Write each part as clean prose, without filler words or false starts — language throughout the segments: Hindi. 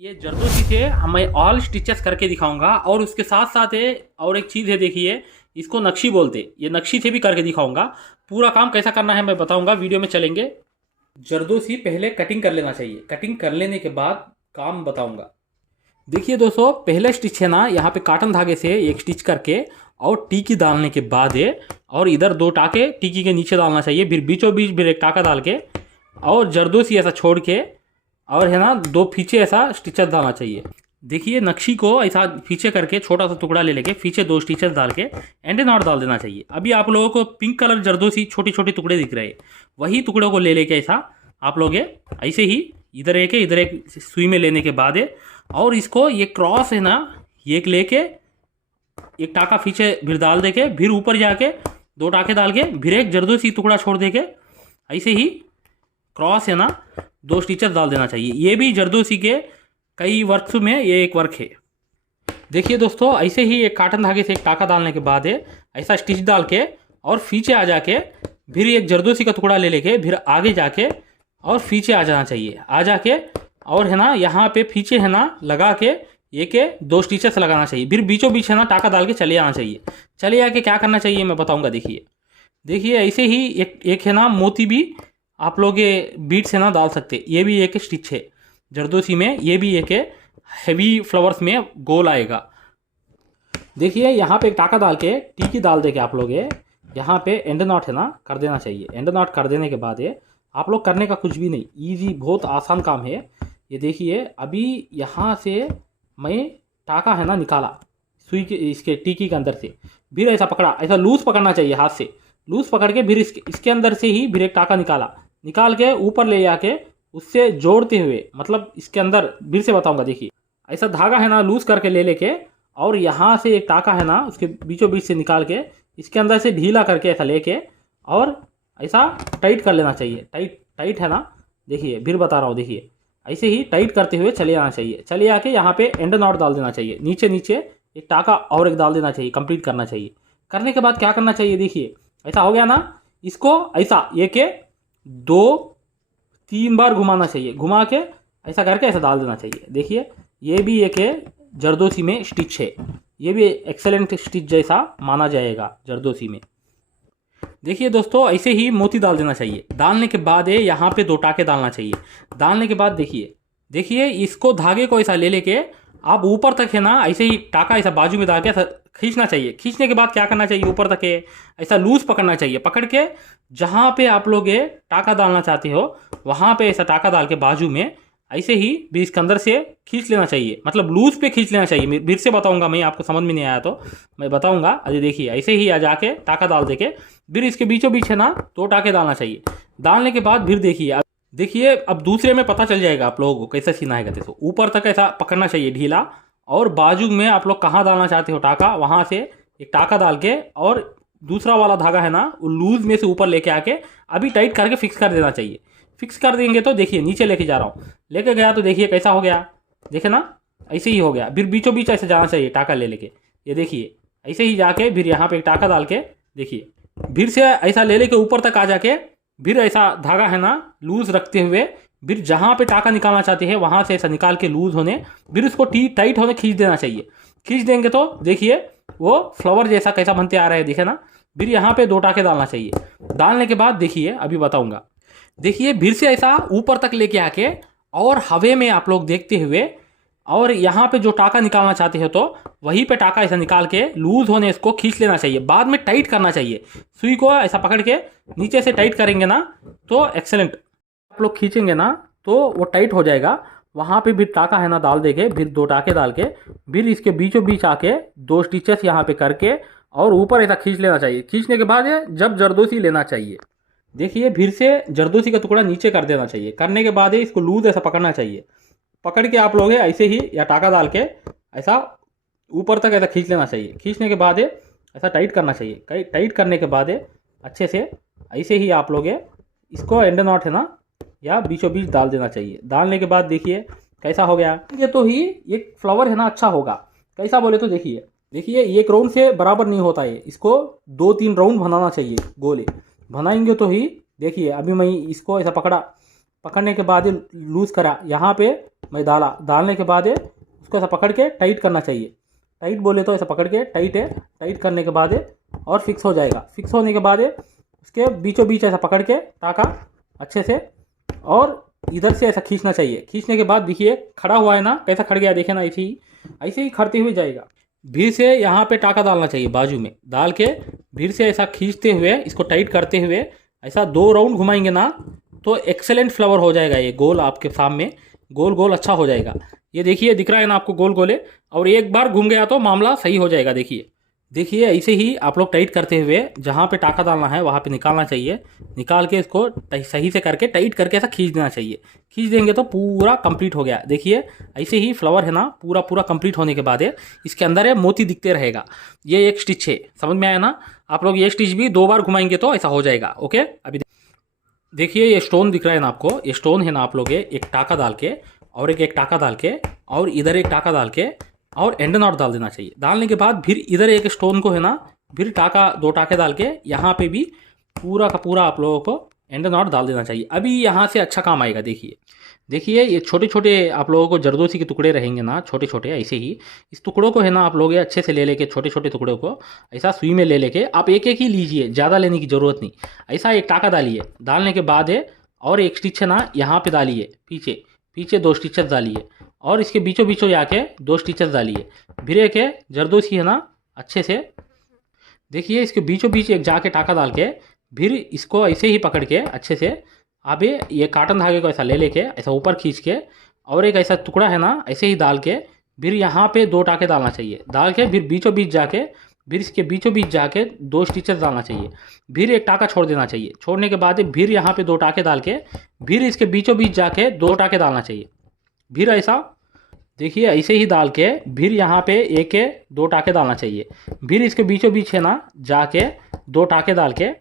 ये जरदोसी से मैं ऑल स्टिचेस करके दिखाऊंगा और उसके साथ साथ है और एक चीज़ है, देखिए इसको नक्शी बोलते, ये नक्शी से भी करके दिखाऊंगा। पूरा काम कैसा करना है मैं बताऊंगा, वीडियो में चलेंगे। जरदोसी पहले कटिंग कर लेना चाहिए, कटिंग कर लेने के बाद काम बताऊंगा। देखिए दोस्तों, पहले स्टिच है ना, यहाँ पे काटन धागे से एक स्टिच करके और टीकी डालने के बाद है, और इधर दो टाके टीकी के नीचे डालना चाहिए, फिर बीचों बीच फिर एक टाका डाल के और जरदोसी ऐसा छोड़ के और है ना दो फीचे ऐसा स्टिचर डालना चाहिए। देखिए नक्शी को ऐसा फीचे करके छोटा सा टुकड़ा ले लेके फीचे दो स्टिचर डाल के एंड नॉट डाल देना चाहिए। अभी आप लोगों को पिंक कलर जरदोसी छोटे छोटे टुकड़े दिख रहे हैं, वही टुकड़ों को ले लेके ऐसा आप लोग ऐसे ही इधर एक सुई में लेने के बाद है, और इसको ये क्रॉस है ना ये लेके एक टाका फीचे फिर डाल दे के फिर ऊपर जाके दो टाके डाल के फिर एक जरदोसी टुकड़ा छोड़ दे के ऐसे ही क्रॉस है ना दो स्टिचेस डाल देना चाहिए। ये भी जरदोसी के कई वर्क्स में ये एक वर्क है। देखिए दोस्तों, ऐसे ही एक काटन धागे से एक टाका डालने के बाद है ऐसा स्टिच डाल के और फीचे आ जाके फिर एक जरदोसी का टुकड़ा ले लेके फिर आगे जाके और फीचे आ जाना चाहिए, आ जाके और है ना यहाँ पे फीचे है ना लगा के एक दो स्टिचेस लगाना चाहिए, फिर बीचों बीच है ना टाका डाल के चले आना चाहिए। चले आके क्या करना चाहिए मैं बताऊंगा। देखिए ऐसे ही एक है ना मोती भी आप लोग ये बीट से ना डाल सकते, ये भी एक स्टिच है जरदोसी में, ये भी एक हैवी फ्लावर्स में गोल आएगा। देखिए यहाँ पे एक टाका डाल के टीकी डाल दे के आप लोग यहाँ पे एंड नॉट है ना कर देना चाहिए। एंड नॉट कर देने के बाद ये आप लोग करने का कुछ भी नहीं, इजी बहुत आसान काम है ये। देखिए अभी यहाँ से मैं टाका है ना निकाला सुई के इसके टीकी के अंदर से, फिर ऐसा पकड़ा, ऐसा लूज पकड़ना चाहिए, हाथ से लूज पकड़ के फिर इसके अंदर से ही फिर एक टाका निकाल के ऊपर ले जाके उससे जोड़ते हुए, मतलब इसके अंदर फिर से बताऊंगा। देखिए ऐसा धागा है ना लूज करके ले लेके और यहाँ से एक टाका है ना उसके बीचों बीच से निकाल के इसके अंदर से ढीला करके ऐसा लेके और ऐसा टाइट कर लेना चाहिए। टाइट है ना, देखिए फिर बता रहा हूँ। देखिए ऐसे ही टाइट करते हुए चले आना चाहिए। चले आके यहाँ पे एंड नॉट डाल देना चाहिए, नीचे एक टाका और एक डाल देना चाहिए, कंप्लीट करना चाहिए। करने के बाद क्या करना चाहिए, देखिए ऐसा हो गया ना, इसको ऐसा एक दो तीन बार घुमाना चाहिए, घुमा के ऐसा करके ऐसा डाल देना चाहिए। देखिए ये भी एक जरदोसी में स्टिच है, ये भी एक्सेलेंट स्टिच जैसा माना जाएगा जरदोसी में। देखिए दोस्तों ऐसे ही मोती डाल देना चाहिए। डालने के बाद यहाँ पे दो टाके डालना चाहिए। डालने के बाद देखिए इसको धागे को ऐसा ले लेके आप ऊपर तक है ना ऐसे ही टाका ऐसा बाजू में डाल के ऐसा खींचना चाहिए। खींचने के बाद क्या करना चाहिए, ऊपर तक ऐसा लूज पकड़ना चाहिए, पकड़ के जहाँ पे आप लोग टाका डालना चाहते हो वहाँ पे ऐसा टाका डाल के बाजू में ऐसे ही भी इसके अंदर से खींच लेना चाहिए, मतलब लूज पे खींच लेना चाहिए। फिर से बताऊंगा मैं, आपको समझ में नहीं आया तो मैं बताऊंगा। अरे देखिए ऐसे ही आ जाके टाका डाल दे के फिर इसके बीचों बीच है ना दो टाके डालना चाहिए। डालने के बाद फिर देखिए अब दूसरे में पता चल जाएगा आप लोगों को कैसे सीना है। कहते तो ऊपर तक ऐसा पकड़ना चाहिए ढीला, और बाजू में आप लोग कहाँ डालना चाहते हो टाका, वहाँ से एक टाका डाल के और दूसरा वाला धागा है ना वो लूज में से ऊपर लेके आके अभी टाइट करके फिक्स कर देना चाहिए। फिक्स कर देंगे तो देखिए नीचे लेके जा रहा हूँ, लेके गया तो देखिए कैसा हो गया, देखे ना ऐसे ही हो गया। फिर बीचों बीच ऐसे जाना चाहिए टाका ले लेके, ये देखिए ऐसे ही जाके फिर यहाँ पे एक टाका डाल के देखिए फिर से ऐसा ले लेके ऊपर तक आ जाके फिर ऐसा धागा है ना लूज रखते हुए फिर जहाँ पे टाका निकालना चाहते हैं वहाँ से ऐसा निकाल के लूज होने फिर उसको टाइट होने खींच देना चाहिए। खींच देंगे तो देखिए वो फ्लावर जैसा कैसा बनते आ रहा है, देखे ना। फिर यहाँ पे दो टाके डालना चाहिए। डालने के बाद देखिए अभी बताऊंगा। देखिए फिर से ऐसा ऊपर तक लेके आके और हवे में आप लोग देखते हुए और यहाँ पे जो टाका निकालना चाहते हो तो वहीं पे टाका ऐसा निकाल के लूज होने इसको खींच लेना चाहिए। बाद में टाइट करना चाहिए, सुई को ऐसा पकड़ के नीचे से टाइट करेंगे ना तो एक्सेलेंट, आप लोग खींचेंगे ना तो वो टाइट हो जाएगा। वहाँ पे भी टाका है ना डाल देंगे, फिर दो टाके डाल के फिर इसके बीचों बीच आके दो स्टिचेस यहाँ पे करके और ऊपर ऐसा खींच लेना चाहिए। खींचने के बाद जब जरदोसी लेना चाहिए, देखिए फिर से जरदोसी का टुकड़ा नीचे कर देना चाहिए। करने के बाद इसको लूज ऐसा पकड़ना चाहिए, पकड़ के आप लोग ऐसे ही या टाका डाल के ऐसा ऊपर तक ऐसा खींच लेना चाहिए। खींचने के बाद ऐसा टाइट करना चाहिए। टाइट करने के बाद अच्छे से ऐसे ही आप लोग इसको एंड नॉट है ना या बीचों बीच डाल देना चाहिए। डालने के बाद देखिए कैसा हो गया, ये तो ही एक फ्लावर है ना अच्छा होगा। कैसा बोले तो देखिए एक राउंड से बराबर नहीं होता है, इसको 2-3 राउंड बनाना चाहिए गोले। बनाएंगे तो ही देखिए अभी मैं इसको ऐसा पकड़ा पकड़ने के बाद लूज़ करा, यहाँ पे मैं डालने के बाद उसको ऐसा पकड़ के टाइट करना चाहिए। टाइट बोले तो ऐसा पकड़ के टाइट करने के बाद और फिक्स हो जाएगा। फिक्स होने के बाद उसके बीचों बीच ऐसा पकड़ के टाका अच्छे से और इधर से ऐसा खींचना चाहिए। खींचने के बाद देखिए खड़ा हुआ है ना, कैसा खड़ गया देखे ना, ऐसे ही खड़ते हुए जाएगा। भीड़ से यहाँ पे टाका डालना चाहिए, बाजू में डाल के भीड़ से ऐसा खींचते हुए इसको टाइट करते हुए ऐसा 2 राउंड घुमाएंगे ना तो एक्सेलेंट फ्लावर हो जाएगा। ये गोल आपके सामने गोल गोल अच्छा हो जाएगा। ये देखिए दिख रहा है ना आपको गोल गोले, और एक बार घूम गया तो मामला सही हो जाएगा। देखिए ऐसे ही आप लोग टाइट करते हुए जहाँ पे टाका डालना है वहाँ पे निकालना चाहिए। निकाल के इसको सही से करके टाइट करके ऐसा खींच देना चाहिए। खींच देंगे तो पूरा कंप्लीट हो गया। देखिए ऐसे ही फ्लावर है ना पूरा कंप्लीट होने के बाद इसके अंदर है मोती दिखते रहेगा। ये एक स्टिच है, समझ में आया ना। आप लोग ये स्टिच भी 2 बार घुमाएंगे तो ऐसा हो जाएगा। ओके, अभी देखिए ये स्टोन दिख रहा है ना आपको, ये स्टोन है ना आप लोग एक टाका डाल के और एक टाका डाल के और इधर एक टाका डाल के और एंड नॉट डाल देना चाहिए। डालने के बाद फिर इधर एक स्टोन को है ना फिर टाका 2 टाके डाल के यहाँ पे भी पूरा का पूरा आप लोगों को एंड नॉट डाल देना चाहिए। अभी यहाँ से अच्छा काम आएगा। देखिए ये छोटे छोटे आप लोगों को जरदोसी के टुकड़े रहेंगे ना, छोटे छोटे ऐसे ही। इस टुकड़ों को है ना आप लोग अच्छे से ले लेके छोटे छोटे टुकड़ों को ऐसा सुई में ले लेके आप एक एक ही लीजिए, ज़्यादा लेने की ज़रूरत नहीं। ऐसा एक टाका डालिए, डालने के बाद और एक स्टिच है ना यहाँ पे डालिए, पीछे 2 स्टिचेस डालिए और इसके बीचों बीचों जाके 2 स्टिचेस डालिए। भिरे के जरदोसी है ना अच्छे से। देखिए इसके बीचों बीच एक जाके टाका डाल के फिर इसको ऐसे ही पकड़ के अच्छे से अब ये काटन धागे को ऐसा ले लेके ऐसा ऊपर खींच के और एक ऐसा टुकड़ा है ना ऐसे ही डाल के फिर यहाँ पे 2 टाके डालना चाहिए। डाल के फिर बीचों बीच जाके फिर इसके बीचों बीच जाके 2 स्टिचेस डालना चाहिए। फिर एक टाका छोड़ देना चाहिए। छोड़ने के बाद फिर यहाँ पे 2 टाके डाल के फिर इसके बीचों बीच जाके 2 टाके डालना चाहिए। फिर ऐसा देखिए ऐसे ही डाल के फिर यहाँ पे 2 टाके डालना चाहिए। फिर इसके बीचों बीच है ना जाके 2 टाके डाल के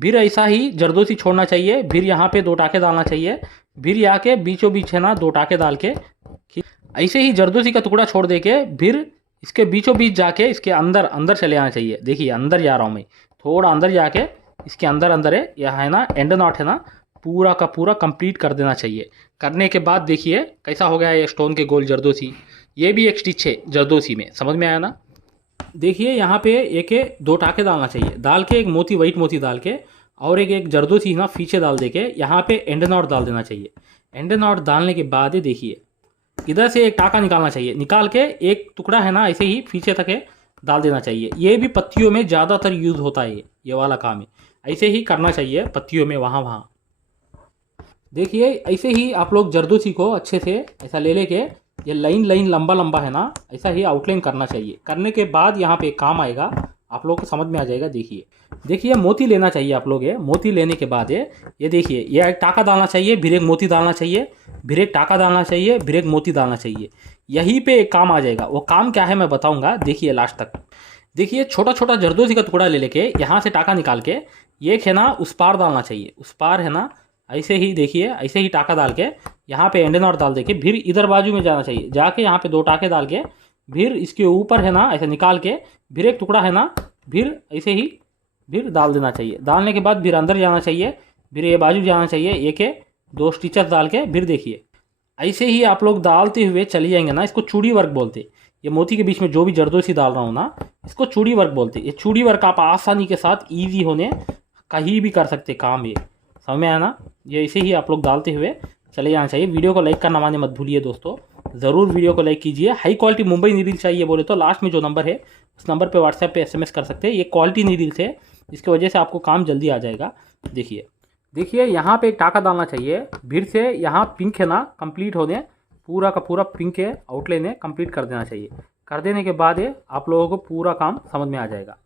फिर ऐसा ही जरदोसी छोड़ना चाहिए। फिर यहाँ पे 2 टाके डालना चाहिए। फिर यहाँ के बीचों बीच है ना 2 टाके डाल के ऐसे ही जरदोसी का टुकड़ा छोड़ दे के फिर इसके बीचों बीच जाके इसके अंदर चले आना चाहिए। देखिए अंदर जा रहा हूँ मैं, थोड़ा अंदर जाके इसके अंदर है यह है ना एंड नॉट है ना पूरा का पूरा कंप्लीट कर देना चाहिए। करने के बाद देखिए कैसा हो गया ये स्टोन के गोल जरदोसी। ये भी एक स्टिच है जरदोसी में, समझ में आया ना। देखिए यहाँ पे 2 टाके डालना चाहिए। डाल के एक मोती वाइट मोती डाल के और एक जरदोसी ना पीछे डाल दे के यहाँ पे एंड नॉट डाल देना चाहिए। एंड नॉट डालने के बाद देखिए इधर से एक टाका निकालना चाहिए। निकाल के एक टुकड़ा है ना ऐसे ही पीछे तक डाल देना चाहिए। ये भी पत्तियों में ज़्यादातर यूज़ होता है, ये वाला काम है। ऐसे ही करना चाहिए पत्तियों में वहाँ। देखिए ऐसे ही आप लोग जरदोसी को अच्छे से ऐसा ले लेके ये लाइन लंबा है ना ऐसा ही आउटलाइन करना चाहिए। करने के बाद यहाँ पे काम आएगा, आप लोग को समझ में आ जाएगा। देखिए मोती लेना चाहिए आप लोग। मोती लेने के बाद ये देखिए ये एक टाका डालना चाहिए, फिर एक मोती डालना चाहिए, फिर एक टाका डालना चाहिए, फिर एक मोती डालना चाहिए। यहीं पे एक काम आ जाएगा। वो काम क्या है मैं बताऊंगा, देखिए लास्ट तक। देखिए छोटा छोटा जरदोसी का टुकड़ा ले लेके यहाँ से टाका निकाल के एक है ना उस पार डालना चाहिए। उस पार है ना ऐसे ही देखिए ऐसे ही टाका डाल के यहाँ पे एंड नॉट डाल दे के फिर इधर बाजू में जाना चाहिए। जाके यहाँ पे 2 टाके डाल के फिर इसके ऊपर है ना ऐसे निकाल के फिर एक टुकड़ा है ना फिर ऐसे ही फिर डाल देना चाहिए। डालने के बाद फिर अंदर जाना चाहिए, फिर ये बाजू जाना चाहिए। 2 स्टिचेस डाल के फिर देखिए ऐसे ही आप लोग डालते हुए चले जाएंगे ना। इसको चूड़ी वर्क बोलते। ये मोती के बीच में जो भी जरदोसी डाल रहा हूँ ना इसको चूड़ी वर्क बोलते। ये चूड़ी वर्क आप आसानी के साथ ईजी होने कहीं भी कर सकते काम। ये समझ में आया ना। ये ऐसे ही आप लोग डालते हुए चले जाना चाहिए। वीडियो को लाइक करना माने मत भूलिए दोस्तों, ज़रूर वीडियो को लाइक कीजिए। हाई क्वालिटी मुंबई नीडल चाहिए बोले तो लास्ट में जो नंबर है उस नंबर पे व्हाट्सएप पे SMS कर सकते हैं। ये क्वालिटी नीडल्स है, इसकी वजह से आपको काम जल्दी आ जाएगा। देखिए यहाँ पे एक टाका डालना चाहिए। फिर से यहाँ पिंक है ना कंप्लीट होने पूरा का पूरा पिंक है आउटलाइन है कंप्लीट कर देना चाहिए। कर देने के बाद आप लोगों को पूरा काम समझ में आ जाएगा।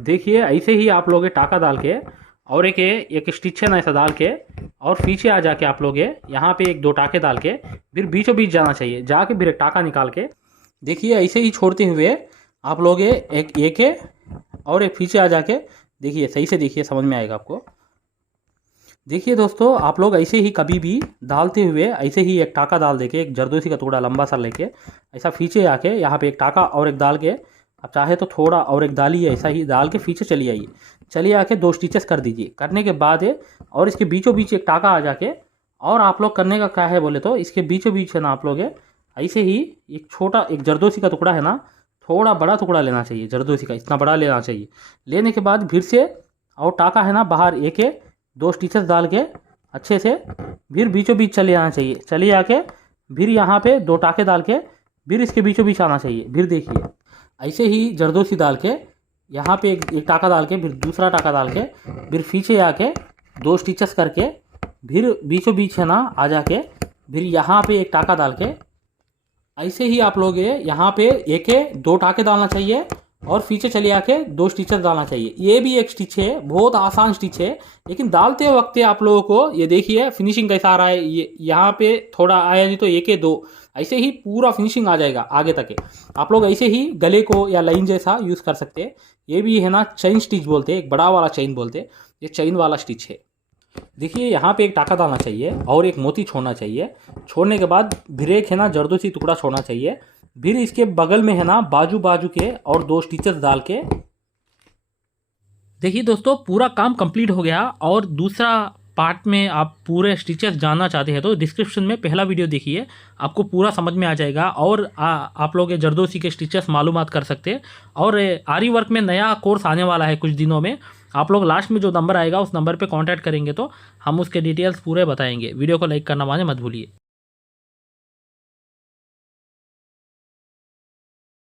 देखिए ऐसे ही आप लोग टाका डाल के और एक स्टिच है ना ऐसा डाल के और पीछे आ जाके आप लोग यहाँ पे 1-2 टाके डाल के फिर बीचों बीच जाना चाहिए। जाके फिर एक टाका निकाल के देखिए ऐसे ही छोड़ते हुए आप लोग एक और एक पीछे आ जाके देखिए सही से देखिए, समझ में आएगा आपको। देखिए दोस्तों आप लोग ऐसे ही कभी भी डालते हुए ऐसे ही एक टाका डाल देके एक जरदोसी का टुकड़ा लंबा सा लेके ऐसा पीछे आके यहाँ पे एक टाका और एक डाल के आप चाहे तो थोड़ा और एक डालिए। ऐसा ही डाल के पीछे चली आइए, चलिए आके 2 स्टिचेस कर दीजिए। करने के बाद और इसके बीचों बीच एक टाका आ जाके और आप लोग करने का क्या है बोले तो इसके बीचों बीच है ना आप लोग ऐसे ही एक छोटा एक जरदोसी का टुकड़ा है ना, थोड़ा बड़ा टुकड़ा लेना चाहिए जरदोसी का, इतना बड़ा लेना चाहिए। लेने के बाद फिर से और टाका है ना बाहर एक दो स्टिचेस डाल के अच्छे से फिर बीचों बीच चले आना चाहिए। चले आके फिर यहाँ पे दो टाके डाल के फिर इसके बीचों बीच आना चाहिए। फिर देखिए ऐसे ही जरदोसी डाल के यहाँ पे एक टाका डाल के फिर दूसरा टाका डाल के फिर पीछे आके दो स्टिचेस करके फिर बीचों बीच है ना आ जाके फिर यहाँ पे एक टाका डाल के ऐसे ही आप लोग यहाँ पे एक दो टाके डालना चाहिए और पीछे चले आके दो स्टिचेस डालना चाहिए। ये भी एक स्टिच है, बहुत आसान स्टिच है, लेकिन डालते वक्त आप लोगों को ये देखिए फिनिशिंग कैसा आ रहा है। ये यहाँ पे थोड़ा आया नहीं तो एक दो ऐसे ही पूरा फिनिशिंग आ जाएगा आगे तक। आप लोग ऐसे ही गले को या लाइन जैसा यूज़ कर सकते हैं। ये भी है ना चेन स्टिच बोलते हैं, एक बड़ा वाला चेन बोलते हैं, ये चेन वाला स्टिच है। देखिए यहाँ पे एक टाका डालना चाहिए और एक मोती छोड़ना चाहिए। छोड़ने के बाद फिर एक है ना जरदोसी टुकड़ा छोड़ना चाहिए। फिर इसके बगल में है ना बाजू बाजू के और दो स्टिचेस डाल के देखिए दोस्तों पूरा काम कंप्लीट हो गया। और दूसरा पार्ट में आप पूरे स्टिचेस जानना चाहते हैं तो डिस्क्रिप्शन में पहला वीडियो देखिए, आपको पूरा समझ में आ जाएगा और आप लोग जरदोसी के स्टिचेस मालूमात कर सकते हैं। और आरी वर्क में नया कोर्स आने वाला है कुछ दिनों में, आप लोग लास्ट में जो नंबर आएगा उस नंबर पे कांटेक्ट करेंगे तो हम उसके डिटेल्स पूरे बताएंगे। वीडियो को लाइक करना मत भूलिए।